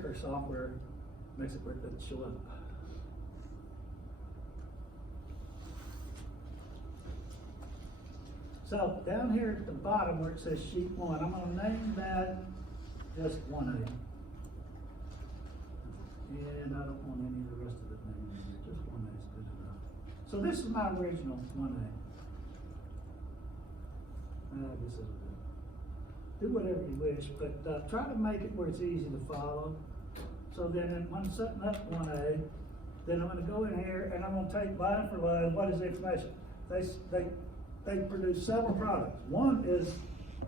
clicker software makes it where it doesn't show up. So down here at the bottom where it says sheet 1, I'm gonna name that just 1A. And I don't want any of the rest of it named in here, just 1A is good enough. So this is my original 1A. This is good. Do whatever you wish, but try to make it where it's easy to follow. So then when I'm setting up 1A, then I'm gonna go in here and I'm gonna take line for line, what is the information? They produce several products. One is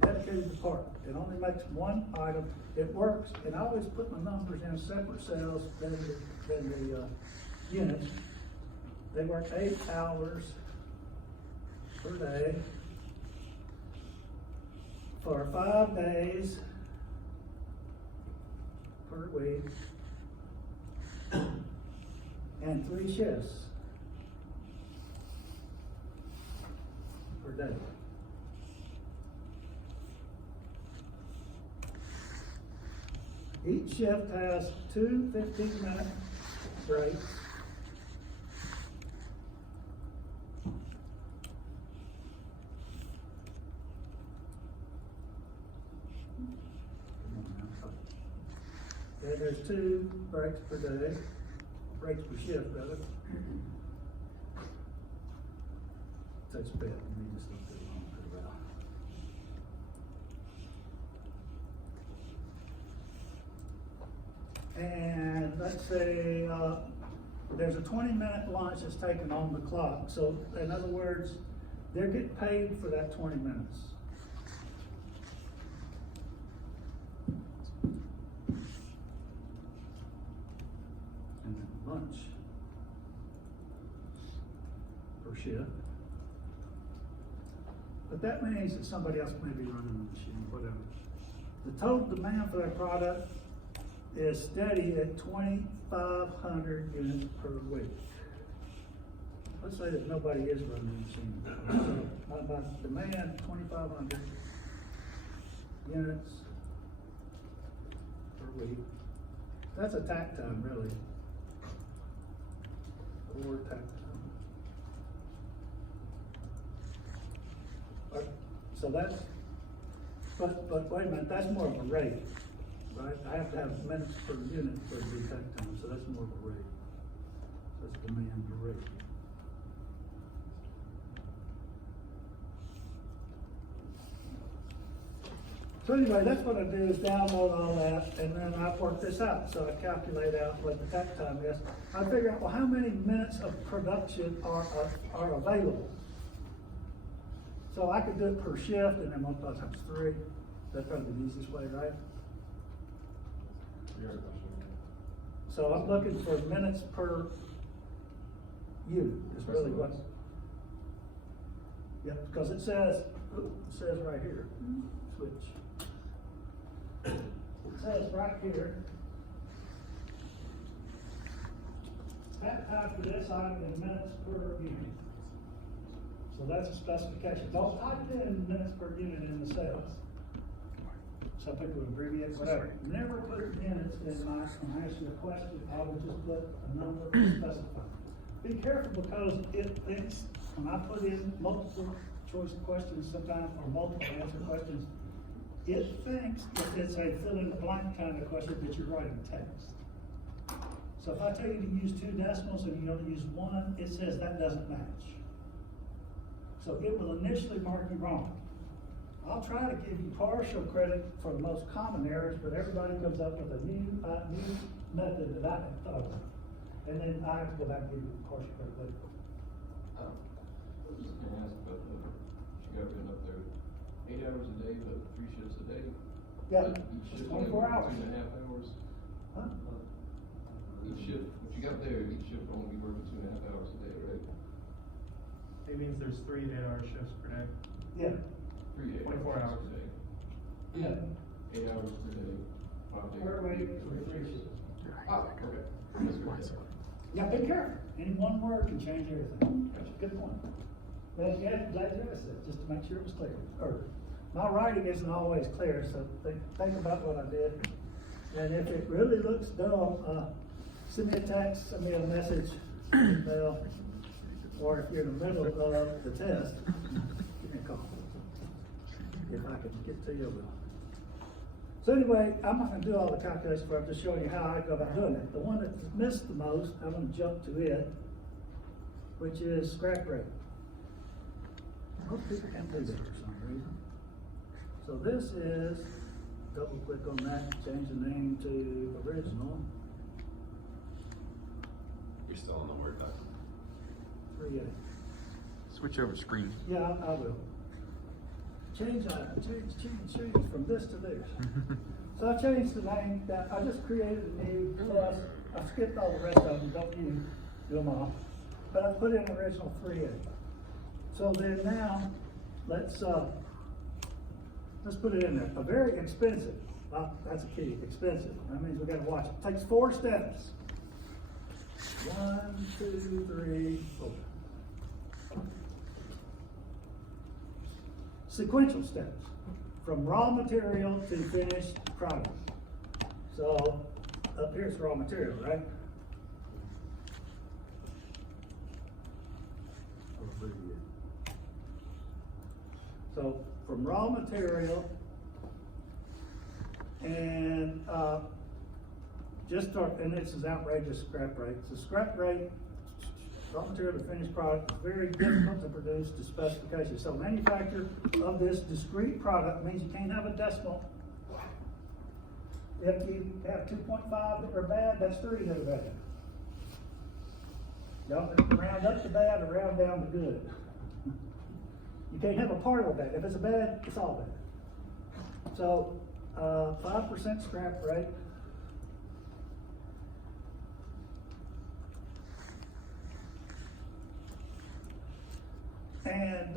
dedicated to part. It only makes one item. It works, and I always put my numbers in separate cells than the units. They work 8 hours per day for 5 days per week and 3 shifts per day. Each shift has 2 15-minute breaks. And there's 2 breaks per day, breaks per shift rather. Takes a bit, I mean, just don't do it long, put it out. And let's say there's a 20-minute lunch that's taken on the clock. So in other words, they're getting paid for that 20 minutes. And then lunch per shift. But that means that somebody else may be running the machine, whatever. The total demand for that product is steady at 2,500 units per week. Let's say that nobody is running the machine. So my demand, 2,500 units per week. That's a tack time, really. Or tack time. So that's, but wait a minute, that's more of a rate, right? I have to have minutes per unit for the tack time, so that's more of a rate. That's demand per rate. So anyway, that's what I do is download all that, and then I work this out. So I calculate out what the tack time is. I figure out, well, how many minutes of production are available? So I could do it per shift and then multiply times 3. That's probably the easiest way, right? So I'm looking for minutes per unit. Is really what. Yeah, because it says right here. Switch. It says right here. That time for this item in minutes per unit. So that's a specification. Don't type in minutes per unit in the cells. Some people would abbreviate, whatever. Never put minutes in my, when I ask you a question, I would just put a number and specify. Be careful because it thinks, when I put in multiple choice questions sometimes, or multiple answer questions, it thinks that it's a fill in the blank kind of question that you're writing text. So if I tell you to use 2 decimals and you only use 1, it says that doesn't match. So it will initially mark you wrong. I'll try to give you partial credit for the most common errors, but everybody comes up with a new method that I have thought of. And then I have to go back and give you partial credit later. I was just gonna ask about you got written up there, 8 hours a day, but 3 shifts a day? Yeah, Each shift 24 only hours. 2.5 hours? Huh? Each shift, what you got there, each shift only be working 2.5 hours a day, right? It means there's 3 8-hour shifts per day. Yeah. 3 8 24 hours hours. a day. Yeah. 8 hours per day, 5 days. Per a week, week. for 3 shifts. Ah, okay. That's good. Yeah, be careful. Any one word can change everything. That's a good point. But yeah, glad you asked that, just to make sure it was clear. Or, my writing isn't always clear, so think about what I did. And if it really looks dull, send me a text, send me a message, email, or if you're in the middle of the test, give me a call. If I can get to you, I will. So anyway, I'm not gonna do all the calculations for it, I'm just showing you how I go about doing it. The one that's missed the most, I'm gonna jump to it, which is scrap rate. Most people can't do that for some reason. So this is, double click on that, change the name to original, You're still on the Word document. 3A. Switch over screens. Yeah, I will. Change from this to this. So I changed the name, I just created a new plus, I skipped all the rest of them, don't you do them all. But I put in original 3A. So then now, let's put it in there. A very expensive, that's a key, expensive. That means we gotta watch it. Takes 4 steps. 1, 2, 3, 4. Sequential steps, from raw material to finished product. So, up here's raw material, right? So, from raw material, and and this is outrageous scrap rate. So scrap rate, raw material to finished product, is very difficult to produce to specifications. So manufacture of this discrete product means you can't have a decimal. If you have 2.5 that are bad, that's 3 that are bad. Don't round up the bad or round down the good. You can't have a partial bad. If it's a bad, it's all bad. So 5% scrap rate. And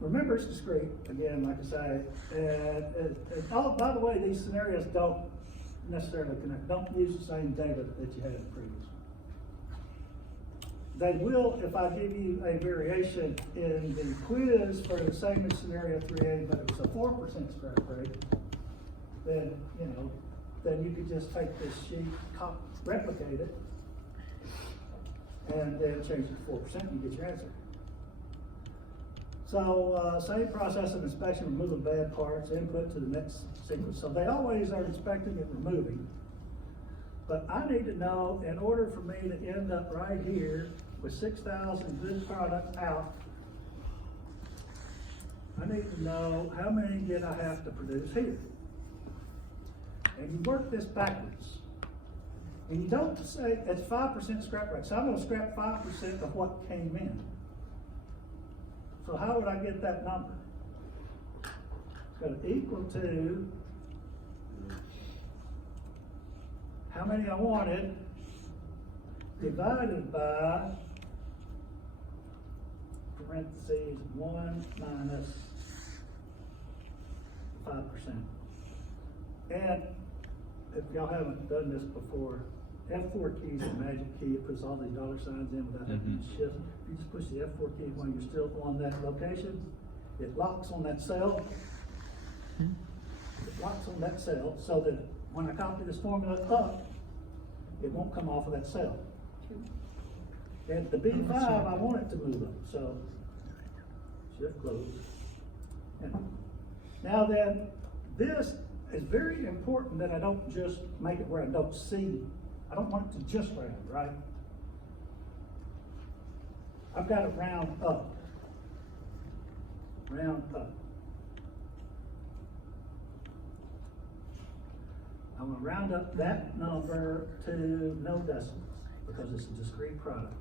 remember, it's discrete, again, like I say. And by the way, these scenarios don't necessarily connect. Don't use the same data that you had in the previous one. They will if I give you a variation in the quiz for the same as scenario 3A, but it was a 4% scrap rate, then, then you could just take this sheet, replicate it, and then change it to 4%, and you get your answer. So, same process of inspection, removal of bad parts, input to the next sequence. So they always are inspecting and removing. But I need to know, in order for me to end up right here with 6,000 good products out, I need to know how many did I have to produce here. And you work this backwards. And you don't say it's 5% scrap rate. So I'm going to scrap 5% of what came in. So how would I get that number? It's going to equal to how many I wanted divided by parentheses 1 minus 5%. And if y'all haven't done this before, F4 key is a magic key. It puts all these dollar signs in without having to shift. If you just push the F4 key while you're still on that location, it locks on that cell. It locks on that cell so that when I copy this formula up, it won't come off of that cell. And the B5, I want it to move up, so shift close. And now then, this is very important that I don't just make it where I don't see. I don't want it to just round, right? I've got to round up. Round up. I'm going to round up that number to no decimals because it's a discrete product.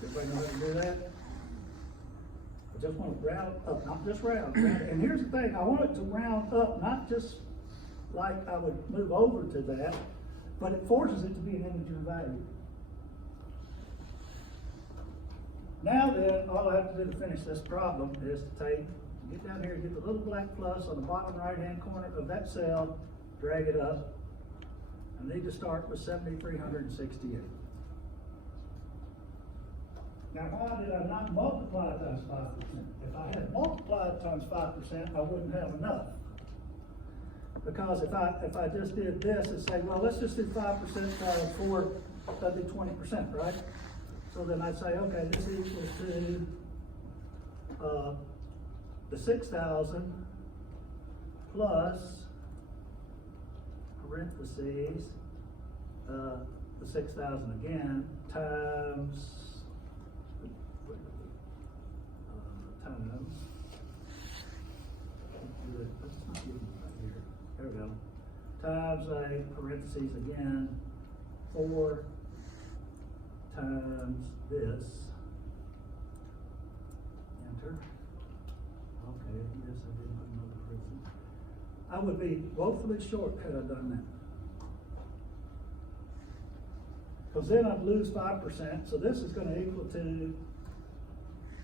Everybody know how to do that? I just want to round up, not just round. And here's the thing, I want it to round up, not just like I would move over to that, but it forces it to be an integer value. Now then, all I have to do to finish this problem is to get down here, get the little black plus on the bottom right-hand corner of that cell, drag it up. I need to start with 7,368. Now, why did I not multiply it times 5%? If I had multiplied it times 5%, I wouldn't have enough. Because if I just did this and say, well, let's just do 5% times 4, that'd be 20%, right? So then I'd say, okay, this equals to, the 6,000 plus parentheses, the 6,000 again, times, that's not even right here, there we go, times a parentheses again, 4 times this, enter. Okay, yes, I did put another parentheses. I would be woefully short had I done that. Because then I'd lose 5%, so this is going to equal to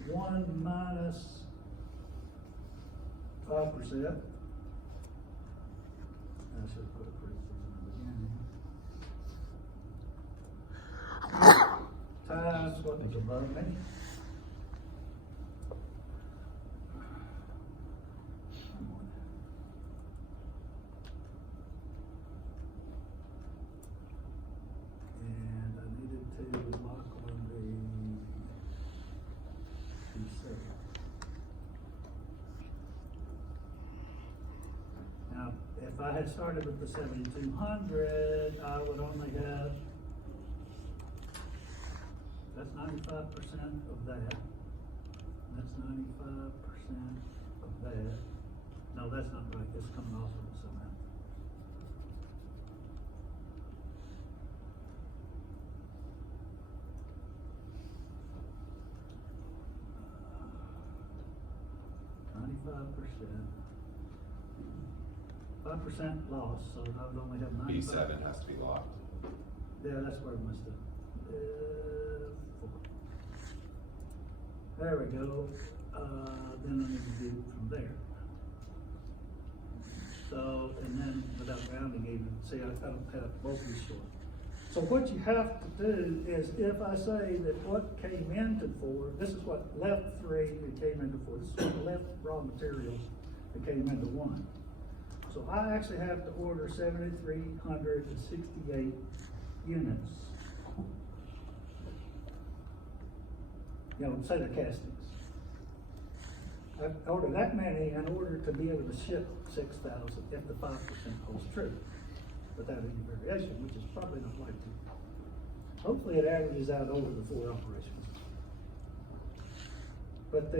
1 minus 5%. I should put a parentheses in the beginning. Times what was above me. And I needed to lock on the B7. Now, if I had started with the 7,200, I would only have, that's 95% of that. That's 95% of that. No, that's not right, it's coming off of it somehow. %5% loss, so I would only have 95. B7 has to be locked. Yeah, that's where I messed up. 4. There we go. Then I need to do from there. So, and then without rounding even, see, I don't have both these short. So what you have to do is, if I say that what came into 4, this is what left 3 and came into 4, this is what left raw materials that came into 1. So I actually have to order 7,368 units. You know, say the castings. I order that many in order to be able to ship 6,000 if the 5% holds true, without any variation, which is probably not likely. Hopefully it averages out over the 4 operations. But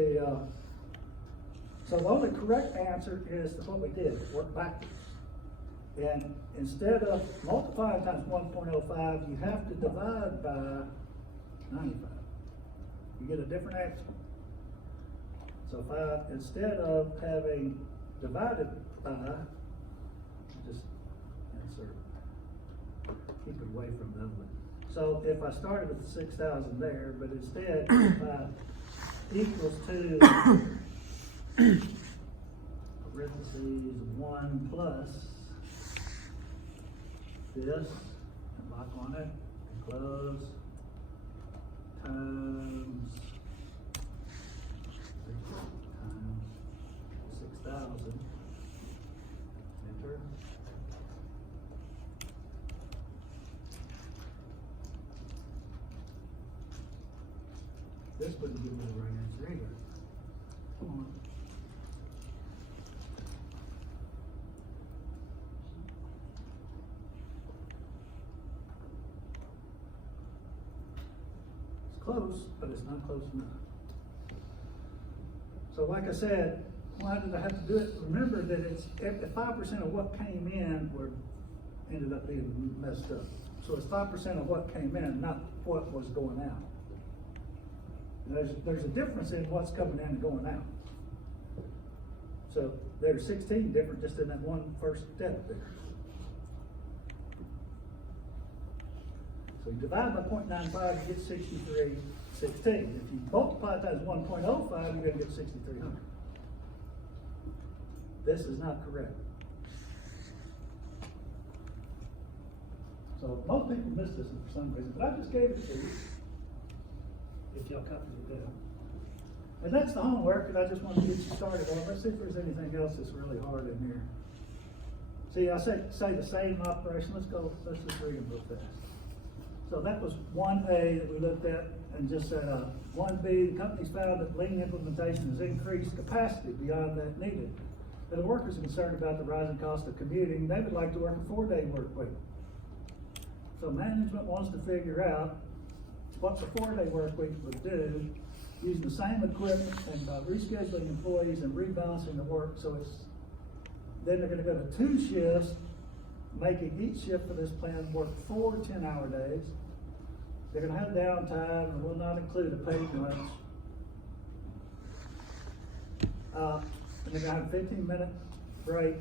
so the only correct answer is what we did, work backwards. And instead of multiplying times 1.05, you have to divide by 95. You get a different answer. So if I, instead of having divided by, just insert, keep it away from the other one. So if I started with the 6,000 there, but instead if I equals to parentheses 1 plus this, and lock on it, and close, times 6,000, enter. This wouldn't give me the right answer either. Come on. It's close, but it's not close enough. So like I said, why did I have to do it? Remember that it's, if the 5% of what came in ended up being messed up. So it's 5% of what came in, not what was going out. There's a difference in what's coming in and going out. So there's 16 different just in that one first step there. So you divide by 0.95, you get 6316. If you multiply times 1.05, you're going to get 6,300. This is not correct. So most people miss this for some reason, but I just gave it to you. if y'all copy it down. And that's the homework, and I just want to get you started on. Let's see if there's anything else that's really hard in here. See, I say the same operation. Let's just read them real fast. So that was 1A that we looked at and just said, 1B, the company's found that lean implementation has increased capacity beyond that needed. But the workers are concerned about the rising cost of commuting. They would like to work a 4-day work week. So management wants to figure out what the 4-day work week would do using the same equipment and rescheduling employees and rebalancing the work. So then they're gonna go to 2 shifts, making each shift for this plan work 4 10-hour days. They're gonna have downtime and will not include a paid lunch. And they're gonna have a 15-minute break,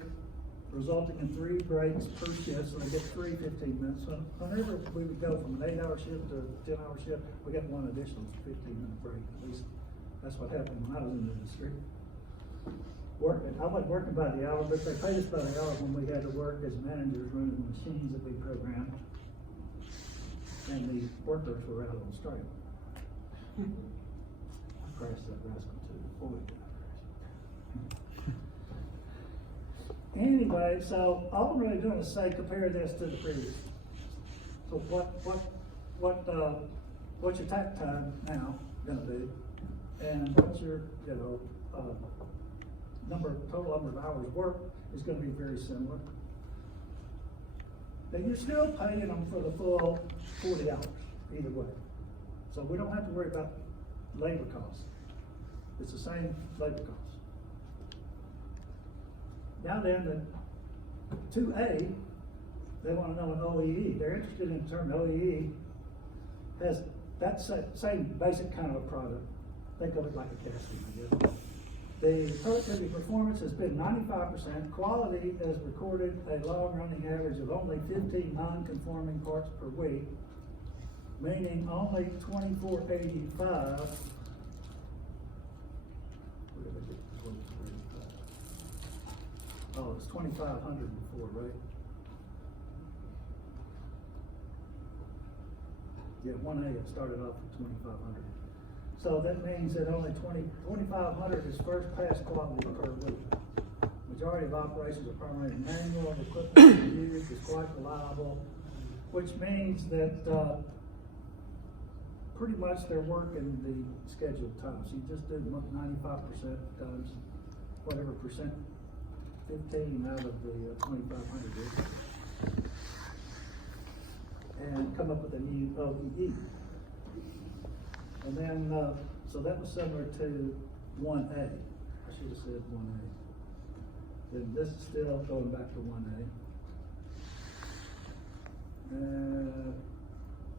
resulting in 3 breaks per shift, so they get 3 15 minutes. So whenever we would go from an 8-hour shift to a 10-hour shift, we get 1 additional 15-minute break. At least that's what happened when I was in the industry. I wasn't working by the hour, but they paid us by the hour when we had to work as managers running the machines that we programmed. And the workers were out on strike. I crashed that rascal too. Boy, did I crash it. Anyway, so all I'm really doing is say compare this to the previous. So what's your takt time now gonna be? And what's your, total number of hours worked is gonna be very similar. Then you're still paying them for the full 40 hours, either way. So we don't have to worry about labor costs. It's the same labor costs. Now then, the 2A, they wanna know an OEE. They're interested in the term OEE has that same basic kind of a product. Think of it like a casting, I guess. The productivity performance has been 95%. Quality has recorded a long-running average of only 15 non-conforming parts per week, meaning only 2485. Where did I get the 2485? Oh, it's 2500 before, right? Yeah, 1A, it started off at 2500. So that means that only 2500 is first pass quality per week. Majority of operations are primarily manual, the equipment used is quite reliable, which means that pretty much they're working the scheduled time. So you just do 95% times whatever percent, 15 out of the 2500 is, and come up with a new OEE. And then, so that was similar to 1A. I should have said 1A. Then this is still going back to 1A.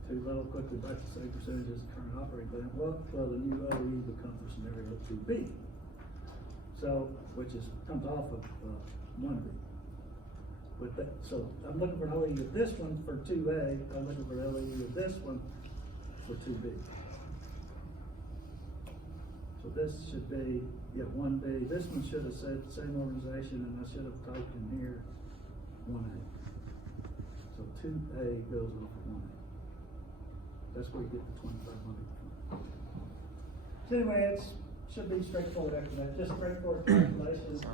To level quickly back to the same percentages of current operating plan. Well, the new OEE becomes for scenario 2B. So, comes off of 1B. But so I'm looking for an OEE of this one for 2A. I'm looking for an OEE of this one for 2B. So this should be, 1B. This one should have said same organization, and I should have typed in here 1A. So 2A goes off of 1A. That's where you get the 2500 from. So anyway, should be straightforward after that. Just straightforward calculations.